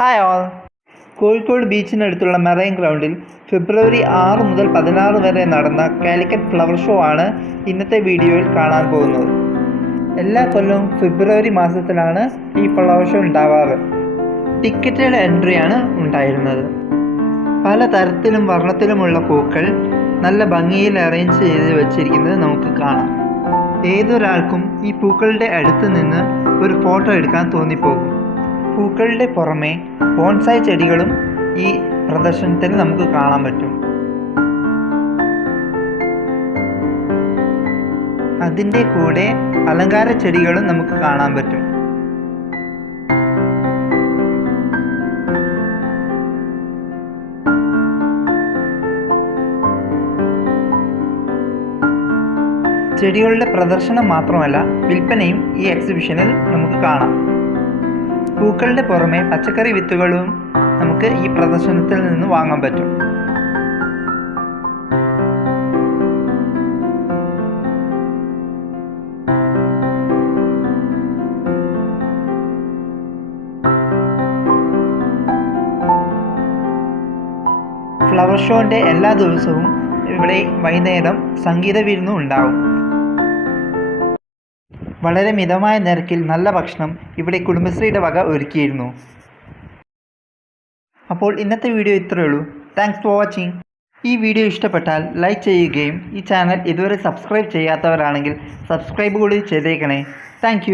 Hi all. Kozhikode ബീച്ചിനടുത്തുള്ള marine ഗ്രൗണ്ടിൽ February 6 മുതൽ 16 വരെ നടന്ന കാലിക്കറ്റ് ഫ്ലവർ ഷോ ആണ് ഇന്നത്തെ വീഡിയോയിൽ കാണാൻ പോകുന്നത്. എല്ലാ കൊല്ലവും ഫെബ്രുവരി മാസത്തിലാണ് ഈ ഫ്ലവർ ഷോ ഉണ്ടാവാറ്. ടിക്കറ്റുകളുടെ എൻട്രിയാണ് ഉണ്ടായിരുന്നത്. പല തരത്തിലും വർണ്ണത്തിലുമുള്ള പൂക്കൾ നല്ല ഭംഗിയിൽ അറേഞ്ച് ചെയ്ത് വെച്ചിരിക്കുന്നത് നമുക്ക് കാണാം. ഏതൊരാൾക്കും ഈ പൂക്കളുടെ അടുത്ത് നിന്ന് ഒരു ഫോട്ടോ എടുക്കാൻ തോന്നിപ്പോകും. പൂക്കളുടെ പുറമെ ബോൺസായി ചെടികളും ഈ പ്രദർശനത്തിൽ നമുക്ക് കാണാൻ പറ്റും. അതിൻ്റെ കൂടെ അലങ്കാര ചെടികളും നമുക്ക് കാണാൻ പറ്റും. ചെടികളുടെ പ്രദർശനം മാത്രമല്ല, വിൽപ്പനയും ഈ എക്സിബിഷനിൽ നമുക്ക് കാണാം. പൂക്കളുടെ പുറമെ പച്ചക്കറി വിത്തുകളും നമുക്ക് ഈ പ്രദർശനത്തിൽ നിന്ന് വാങ്ങാൻ പറ്റും. ഫ്ലവർ ഷോൻ്റെ എല്ലാ ദിവസവും ഇവിടെ വൈകുന്നേരം സംഗീത വിരുന്നും ഉണ്ടാവും. വളരെ മിതമായ നിരക്കിൽ നല്ല ഭക്ഷണം ഇവിടെ കുടുംബശ്രീയുടെ വക ഒരുക്കിയിരുന്നു. അപ്പോൾ ഇന്നത്തെ വീഡിയോ ഇത്രയേ ഉള്ളൂ. Thanks for watching. ഈ വീഡിയോ ഇഷ്ടപ്പെട്ടാൽ ലൈക്ക് ചെയ്യുകയും ഈ ചാനൽ ഇതുവരെ സബ്സ്ക്രൈബ് ചെയ്യാത്തവരാണെങ്കിൽ സബ്സ്ക്രൈബ് കൂടി ചെയ്തേക്കണേ. താങ്ക്